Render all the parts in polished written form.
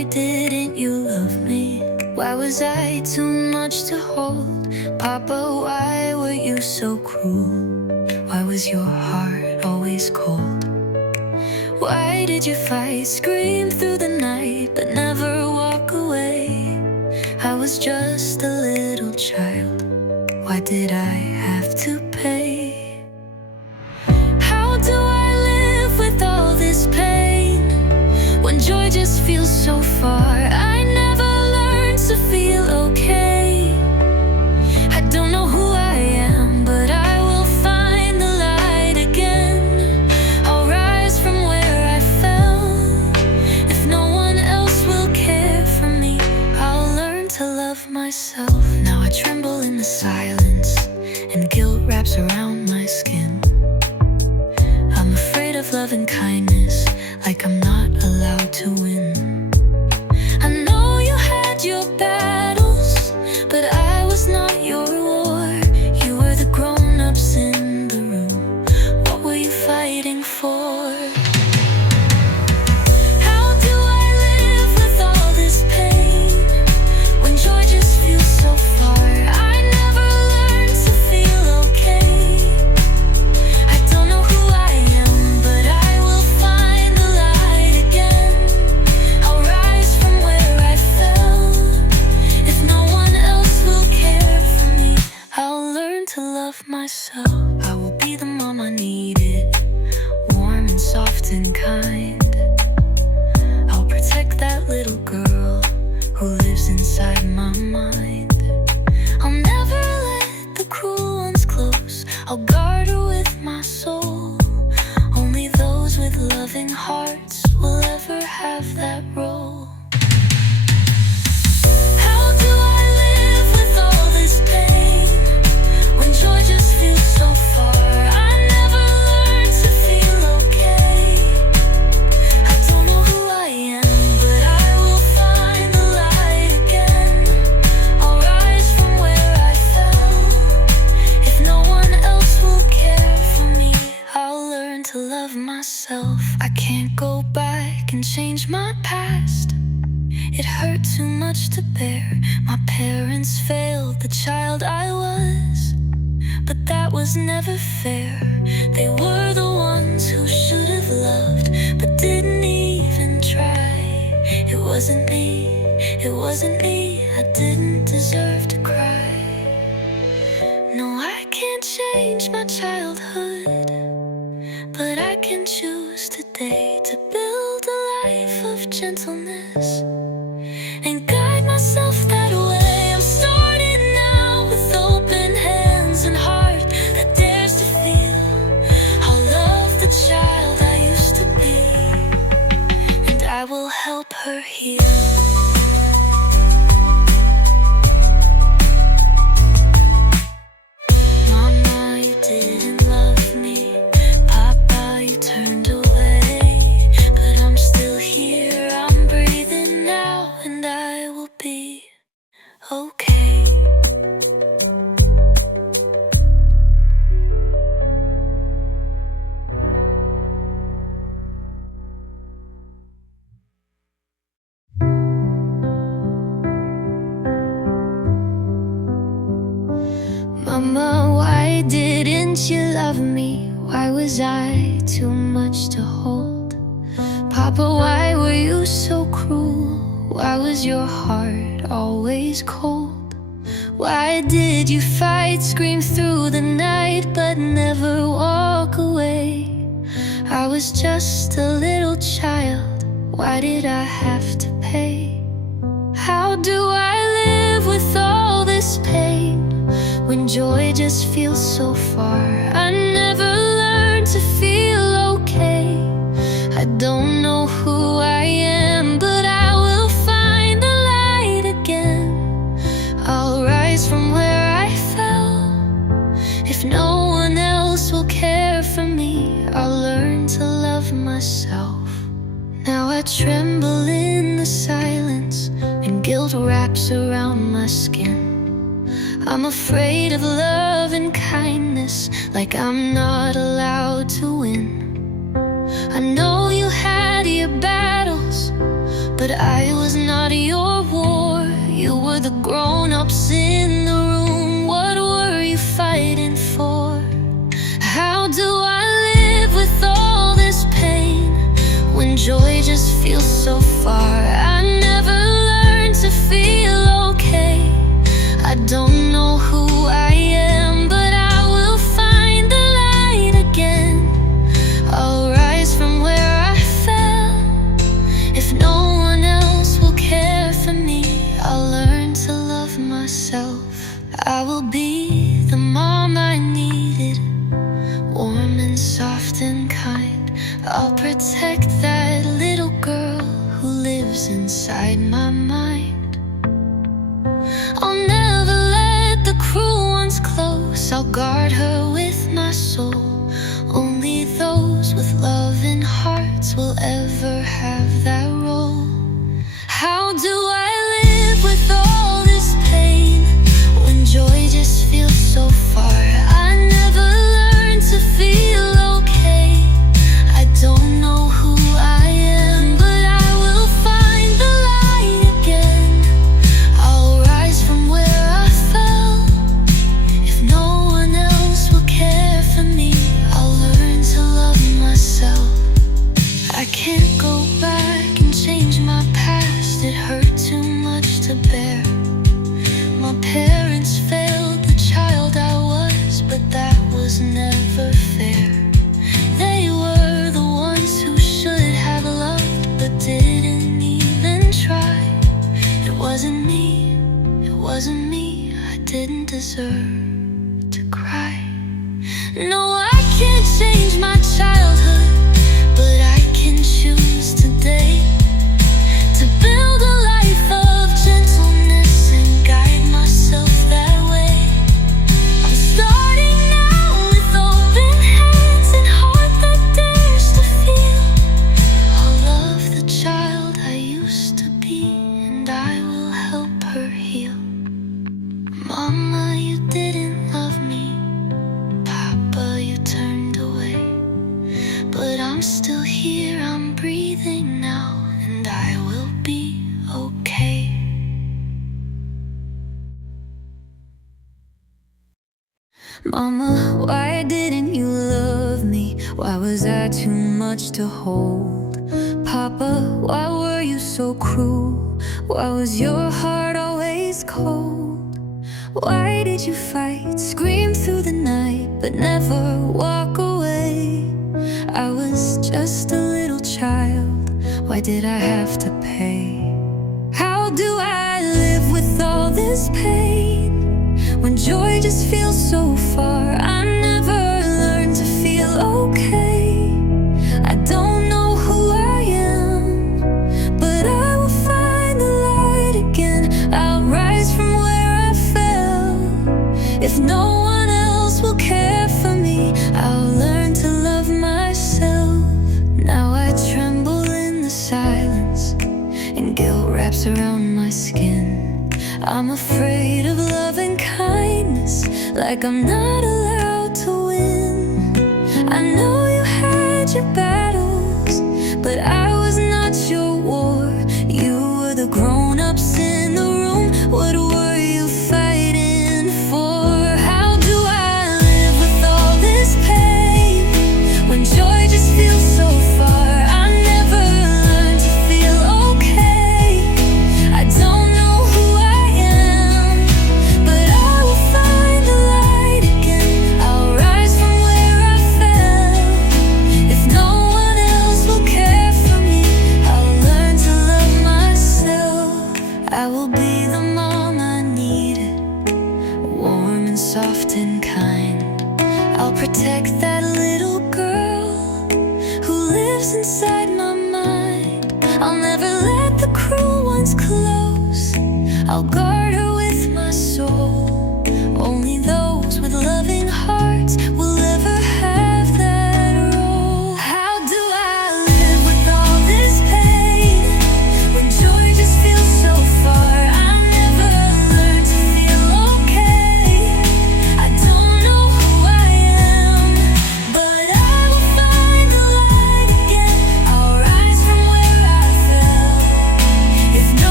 why didn't you love me? Why was I too much to hold? Papa, why were you so cruel? Why was your heart always cold? Why did you fight, scream through the night, but never walk away? I was just a little child. Why did I have to pay? How do I live with all this pain when joy just feels so far? I never learned to feel okay. I don't know who I am, but I will find the light again. I'll rise from where I fell. If no one else will care for me, I'll learn to love myself. Now I tremble in the silence, and guilt wraps around my skin. I'm afraid of love and kindness, like I'm not allowed to win. I know you had your battles, but I was not your war. You were the grown-ups in the room. What were you fighting for? How do I live with all this pain when joy just feels so far? I never learned to feel okay. I don't know who I am, but I will find the light again. I'll rise from where I fell. If no one else will care for me, I'll learn to love myself. I will be the mom I needed, warm and soft and kind. I'll protect that little girl who lives inside my mind. I'll never let the cruel ones close. I'll guard her with my soul. Only those with loving hearts will ever have that role. How do I live with all this pain when joy just feels so far? I never learned to feel okay. I don't know who I am, but I will find the light again. I'll rise from where I fell. If no one else will care for me, I'll learn to love myself. I can't go back and change my past. It hurt too much to bear. My parents failed the child I was, but that was never fair. They were the ones who should have loved, but didn't even try. It wasn't me, it wasn't me. I didn't deserve to cry. No, I can't change my childhood, but I can choose today to build a life of gentleness and guide myself that way. I'm starting now with open hands and heart that dares to feel. I'll love the child I used to be, and I will help her heal. Mama, you didn't love me. Papa, you turned away, but I'm still here. I'm breathing now, and I will be okay. Mama, why didn't you love me? Why was I too much to hold? Papa, why were you so cruel? Why was your heart always cold? Why did you fight, scream through the night, but never walk away? I was just a little child. Why did I have to pay? How do I live with all this pain when joy just feels so far? I never learned to feel okay. I don't know who I am, but I will find the light again. I'll rise from where I fell. If no one else will care for me, I'll learn to love myself. Now I tremble in the silence, and guilt wraps around my skin. I'm afraid of love and kindness, like I'm not allowed to win. I know you had your battles, but I was not your war. You were the grown-ups in the room. What were you fighting for? How do I live with all this pain when joy just feels so far? I never learned to feel okay. I don't know who I am, but I will find the light again. I'll rise from where I fell. If no one else will care for me, I'll learn to love myself. I will be the mom I needed, warm and soft and kind. I'll protect that little girl who lives inside my mind. I'll never let the cruel ones close. I'll guard her with my soul. Only those with loving hearts will ever have that role. How do I live with all this pain when joy just feels so far? I never learned to feel okay. I don't know who I am, but I will find the light again. I'll rise from where I fell. If no one else will care for me, I'll learn to love myself. I can't go back and change my past. It hurt too much to bear. My parents failed the child I was, but that was never fair. They were the ones who should have loved, but didn't even try. It wasn't me, it wasn't me. I didn't deserve to cry. No, I can't change my childhood, but I can choose today to build a life of gentleness and guide myself that way. I'm starting now with open hands and heart that dares to feel. I'll love the child I used to be, and I will help her heal. Mama, you didn't love me. Papa, you turned away. But I'm still here, I'm breathing now, and I will be okay. Mama, why didn't you love me? Why was I too much to hold? Papa, why were you so cruel? Why was your heart always cold? Why did you fight, scream through the night, but never walk away? I was just a little child, why did I have to pay? How do I live with all this pain when joy just feels so far? I never learned to feel okay. I don't know who I am, but I will find the light again. I'll rise from where I fell. If no one else will care for me, I'll learn to love myself. Now I tremble in the silence, and guilt wraps around my skin. I'm afraid of love and kindness, like I'm not allowed to win. I know you had your battles, but I was not your war. You were the grown-ups in the room. What were you fighting for? How do I live with all this pain when joy just feels so far? I never learned to feel okay. I don't know who I am, but I will find the light again.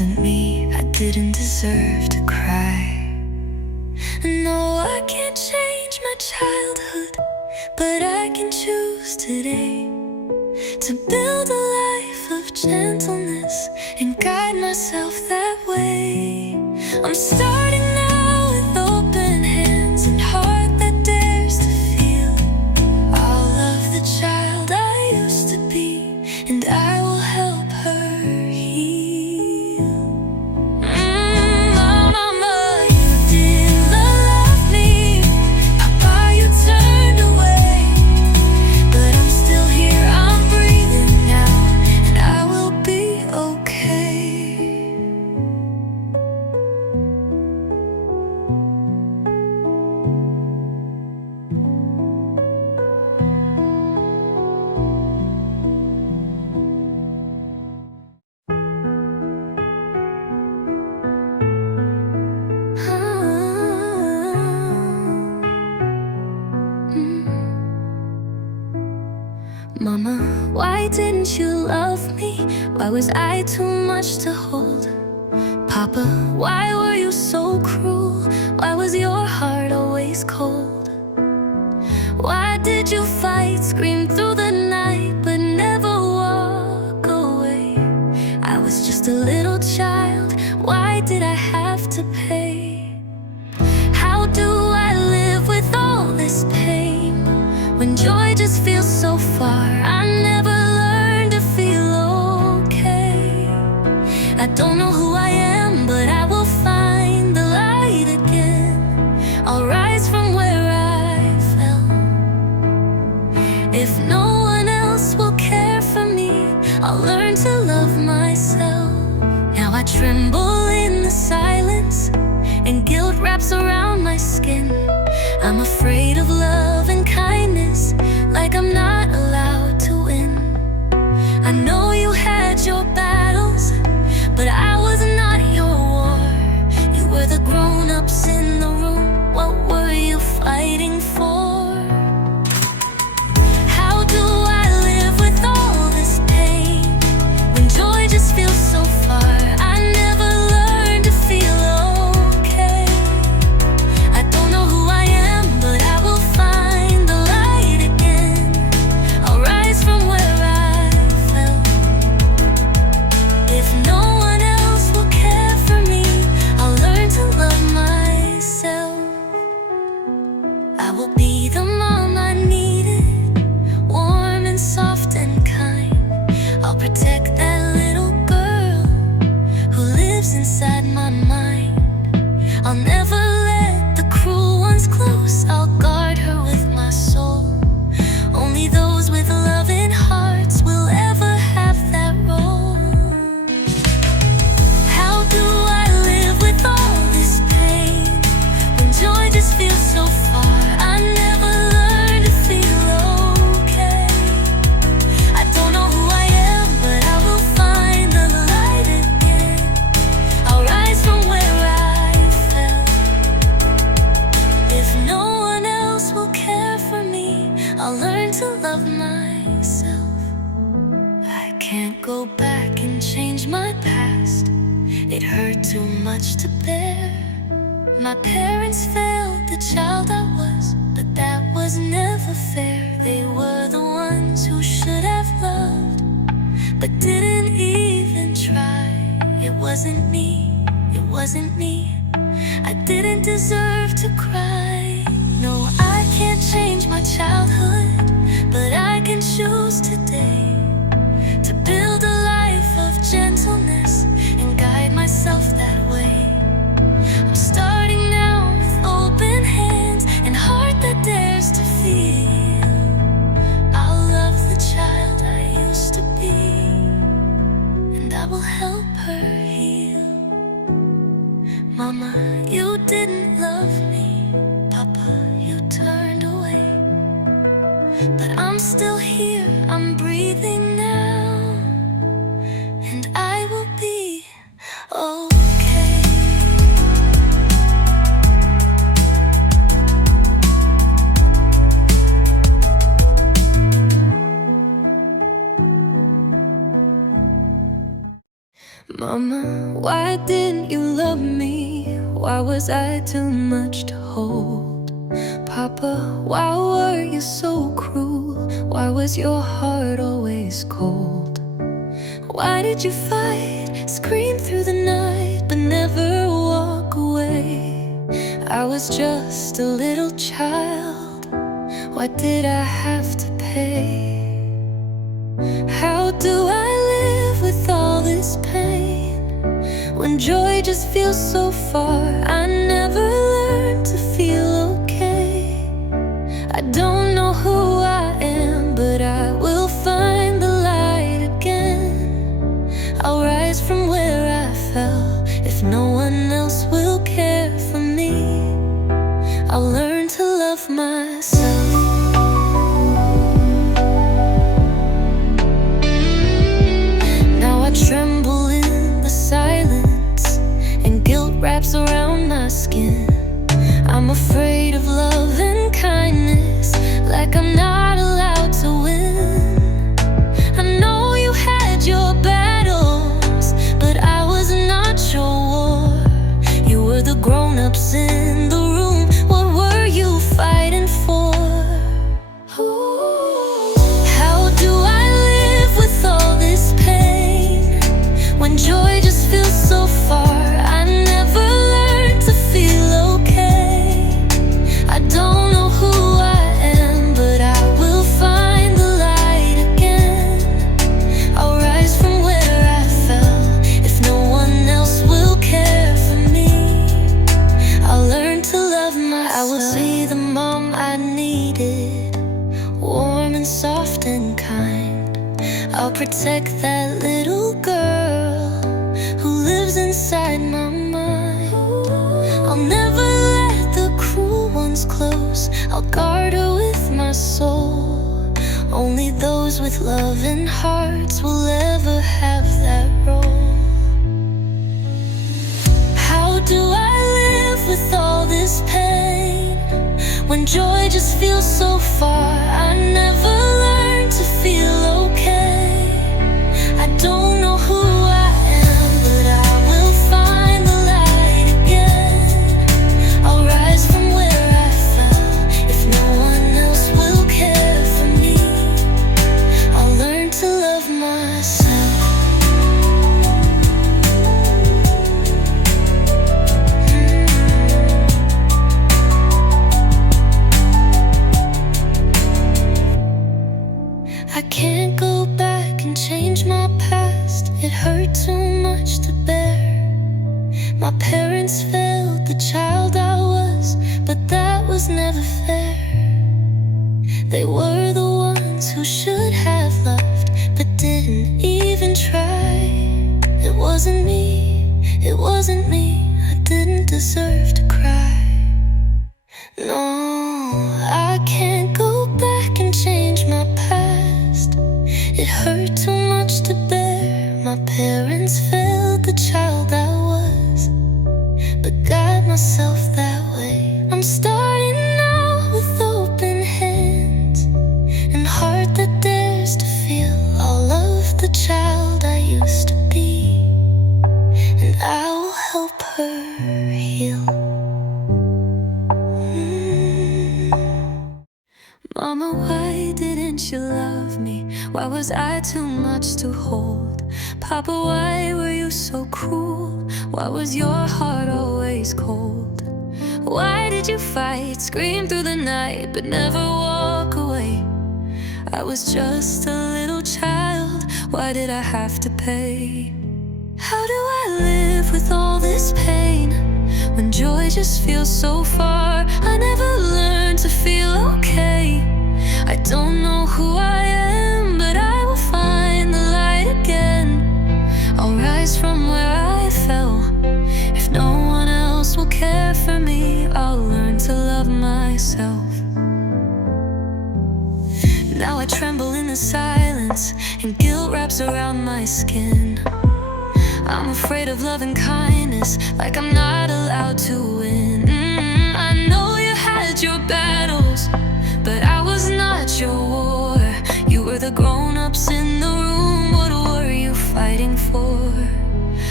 wasn't me, I didn't deserve to cry. No, I can't change my childhood, but I can choose today to build a life of gentleness and guide myself that way. I'm starting now with open hands and heart that dares to feel. I'll love the child I used to be, and I will help her heal. Mama, you didn't love me. Papa, you turned away, but I'm still here, I'm breathing now, and I will be okay. Mama, why didn't you love me? Why was I too much to hold? Papa, why were you so cruel? Why was your heart always cold? Why did you fight, scream through the night, but never walk away? I was just a little child, why did I have to pay? How do I live with all this pain when joy just feels so far? I never learned to feel okay. I don't know who I am, but I will find the light again. I'll rise from where I fell. If no one else will care for me, I'll learn to love myself. Now I tremble in the silence, and guilt wraps around my skin. I'm afraid of love and kindness, like I'm not allowed to win. I know you had your battles, but I was not your war. You were the grown-ups in the room, what were you fighting for? How do I live with all this pain when joy just feels so far? I never learned to feel okay. I don't know who I am, but I will find the light again. I'll rise from where I fell. If no one else will care for me, I'll learn to love myself. I will be the mom I needed, warm and soft and kind. I'll protect that little girl who lives inside my mind. I'll never let the cruel ones close, I'll guard her with my soul. Only those with loving hearts will ever have that role. How do I live with all this pain when joy just feels so far? I never learned to feel okay. I don't know who I am, but I will find the light again. I'll rise from where I fell. If no one else will care for me, I'll learn to love myself. I can't go back and change my past, it hurt too much to bear. My parents failed the child I was, but that was never fair. They were the ones who should have loved, but didn't even try. It wasn't me, it wasn't me. I didn't deserve to cry. No, I can't change my childhood, but I can choose today to build a life of gentleness and guide myself that way. I'm starting now with open hands and heart that dares to feel. I'll love the child I used to be, and I will help her heal. Mama, you didn't love me. Papa, you turned away, but I'm still here, I'm breathing now, and I will be okay. Mama, why didn't you love me? Why was I too much to hold? Papa, why were you so cruel? Why was your heart always cold? Why did you fight, scream through the night, but never walk away? I was just a little child. Why did I have to pay? How do I live with all this pain when joy just feels so far? I never learned to feel okay. I don't know who I am, but I will find the light again. I'll rise from where I fell. If no one else will care for me, I'll learn to love myself. Tremble in the silence, and guilt wraps around my skin. I'm afraid of love and kindness, like I'm not allowed to win. I know you had your battles, but I was not your war. You were the grown-ups in the room. What were you fighting for? How do I live with all this pain when joy just feels so far? I never learned to feel okay. I don't know who I am, but I will find the light again. I'll rise from where I fell. If no one else will care for me, I'll learn to love myself. I will be the mom I needed, warm and soft and kind. I'll protect that little girl who lives inside my mind. I'll never let the cruel ones close. I'll guard her with my soul. Only those with loving hearts will ever have that role. How do I live with all this pain when joy just feels so far? I never learned to feel okay. I don't know who I am, but I will find the light again. I'll rise from where I fell. If no one else will care for me, I'll learn to love myself. I can't go back and change my past. It hurt too much to bear. My parents failed the child I was, but that was never fair. They were the ones who should have loved, but didn't even try. It wasn't me, it wasn't me. I didn't deserve to cry. No, I can't go back and change my past. It hurt too much to bear. My parents failed the child I was, but got myself that way. I'm starting now with open hands and heart that dares to feel all of the child I used to be, and I will help her heal. Mama, why didn't you love me? Why was I too much to hold? Papa, why were you so cruel? Why was your heart always cold? Why did you fight, scream through the night, but never walk away? I was just a little child. Why did I have to pay? How do I live with all this pain when joy just feels so far? I never learned to feel okay. I don't know who I am, but I will find the light again. I'll rise from where I fell. If no one else will care for me, I'll learn to love myself. Now I tremble in the silence, and guilt wraps around my skin. I'm afraid of love and kindness, like I'm not allowed to win. I know you had your battles, but I was not your war. You were the grown-ups in the room. What were you fighting for?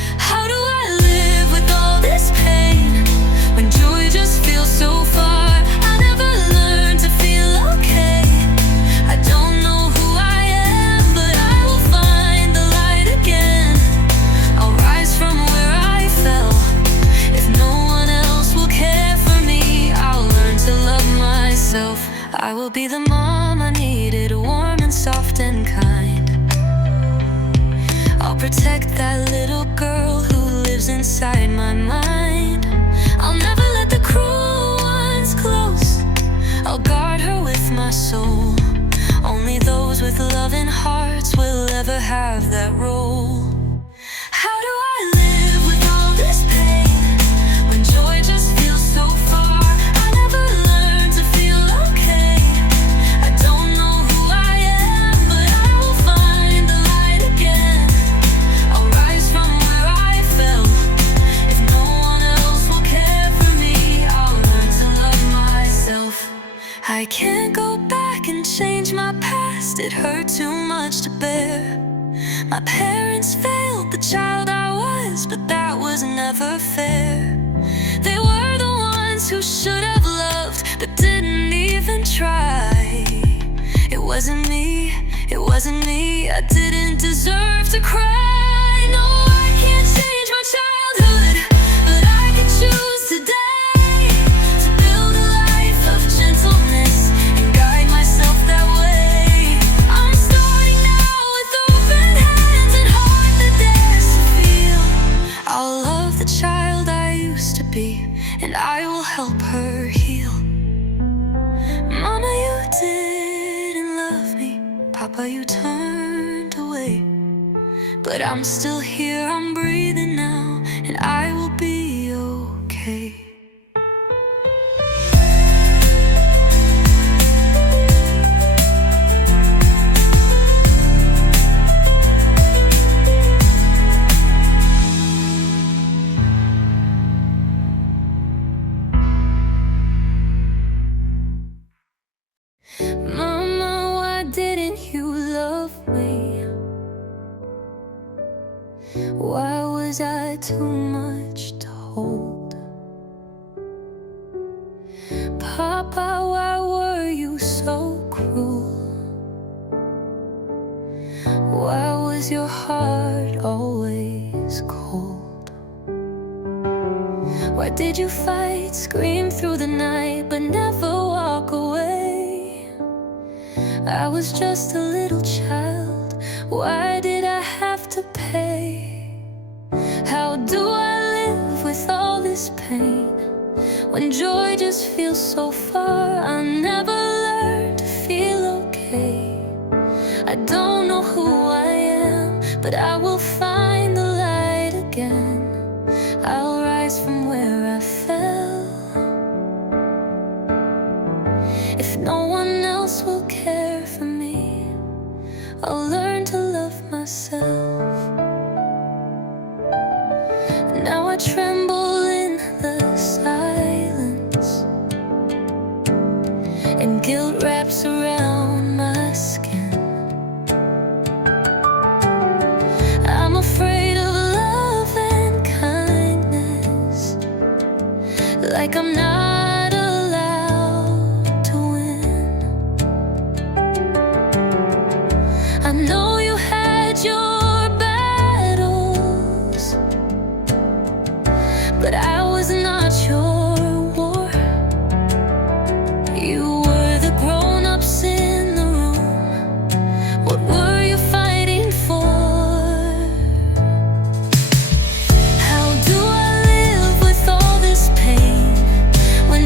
protect that little girl who lives inside my mind. I'll never let the cruel ones close. I'll guard her with my soul. Only those with loving hearts will ever have that role. How do I live with all this pain when joy just feels so far? I never learned to feel okay. I don't know who I am, but I will find the light again. I'll rise from where I fell. If no one else will care for me, I'll learn to love myself. I can't go back and change my past. It hurt too much to bear. My parents failed the child I was, but that was never fair. They were the ones who should have loved, but didn't even try. It wasn't me, it wasn't me. I didn't deserve to cry. No, I can't change my childhood, but I can choose today to build a life of gentleness and guide myself that way. I'm starting now with open hands and heart that dares to feel. I'll love the child I used to be, and I will help her heal. Mama, you didn't love me. Papa, you turned away. But I'm still here, I'm breathing now, and I will be okay. Mama, why didn't you love me? Why was I too much to hold? Papa, why were you so cruel? Why was your heart always cold? Why did you fight, scream through the night, but never walk away? I was just a little child. Why did I have to pay? How do I live with all this pain when joy just feels so far? I never learned to feel okay. I don't know who I am, but I will find the light again. I'll rise from where I fell. If no one else will care for me, I'll learn to love myself. Now I tremble in the silence, and guilt wraps around my skin. I'm afraid of love and kindness, like I'm not allowed to win. I know you had your battles, but I was not your war. You were the grown-ups in the room. What were you fighting for? How do I live with all this pain when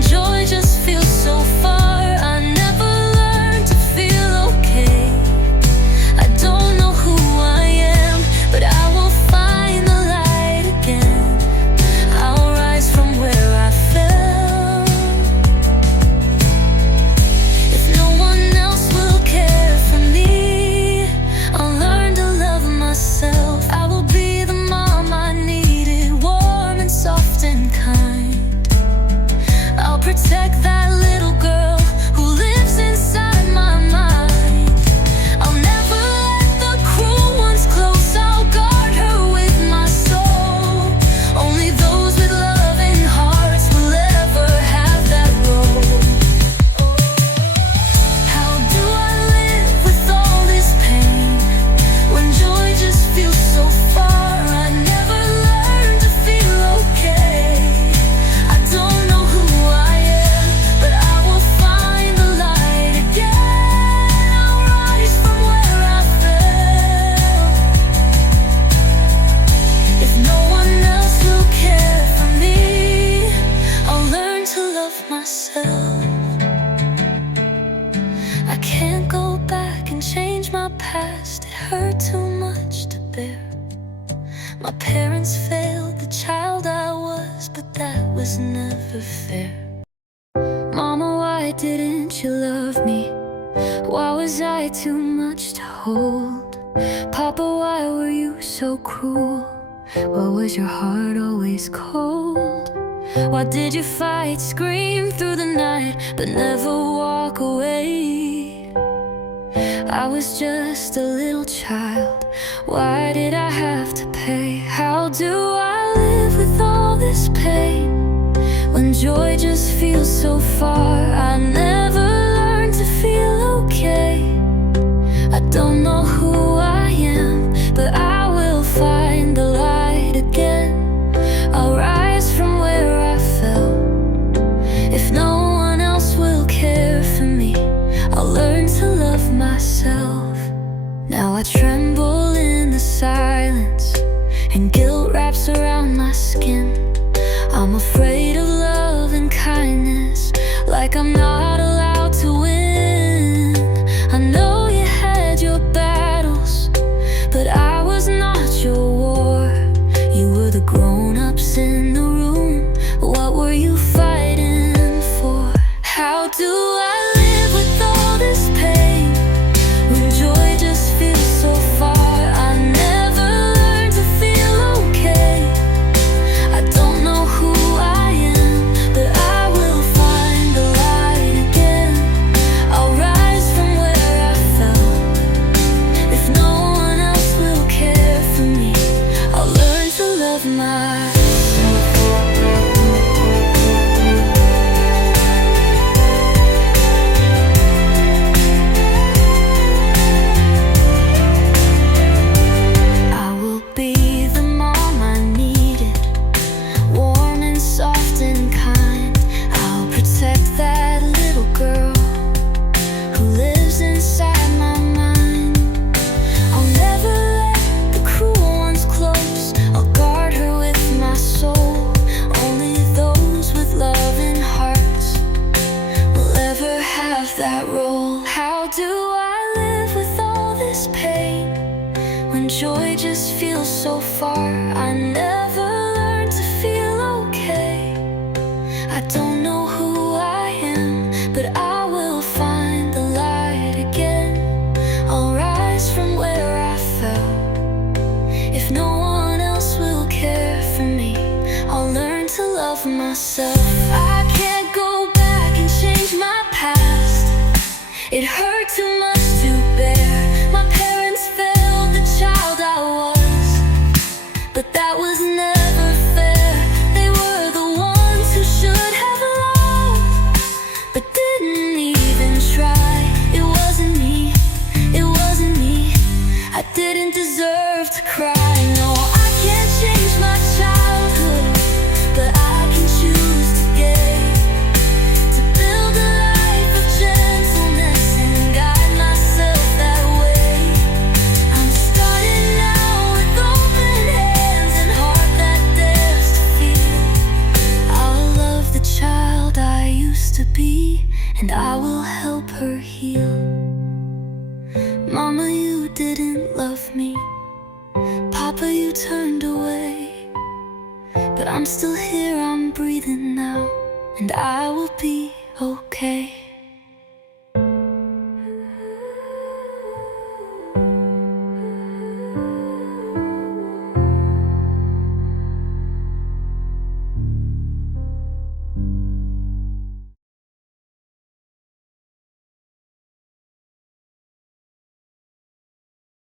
despair. My parents failed the child I was, but that was never fair. Mama, why didn't you love me? Why was I too much to hold? Papa, why were you so cruel? Why was your heart always cold? Why did you fight, scream through the night, but never walk away? I was just a little child. Why did I have to pay? How do I live with all this pain when joy just feels so far? I never learned to feel okay. I don't know who I am, but I will find the light again. I'll rise from where I fell. If no one else will care for me, I'll learn to love myself. Now I tremble in the silence, and guilt wraps around my skin. I'm afraid of love and kindness, like I'm not allowed to win. I know you had your battles, but I was not your war. You were the grown-ups in the room. What were you fighting for? How do I live with all this pain when joy just feels so far? I never learned to feel okay. I don't know who I am, but I will find the light again. I'll rise from where I fell. If no one else will care for me, I'll learn to love myself. That role. How do I live with all this pain when joy just feels so far? I never learned to feel okay. I don't know who I am, but I will find the light again. I'll rise from where I fell. If no one else will care for me, I'll learn to love myself. I can't go back and change my past. It hurt too much to bear. My parents failed the child I was, but that was never fair. They were the ones who should have loved, but didn't even try. It wasn't me, it wasn't me. I didn't deserve to cry. No, I can't change my childhood, but I can choose today to build a life of gentleness and guide myself that way. I'm starting now with open hands and heart that dares to feel. I'll love the child I used to be, and I will help her heal. Mama, you didn't love me. Papa, you turned away, but I'm still here, I'm breathing now, and I will be okay.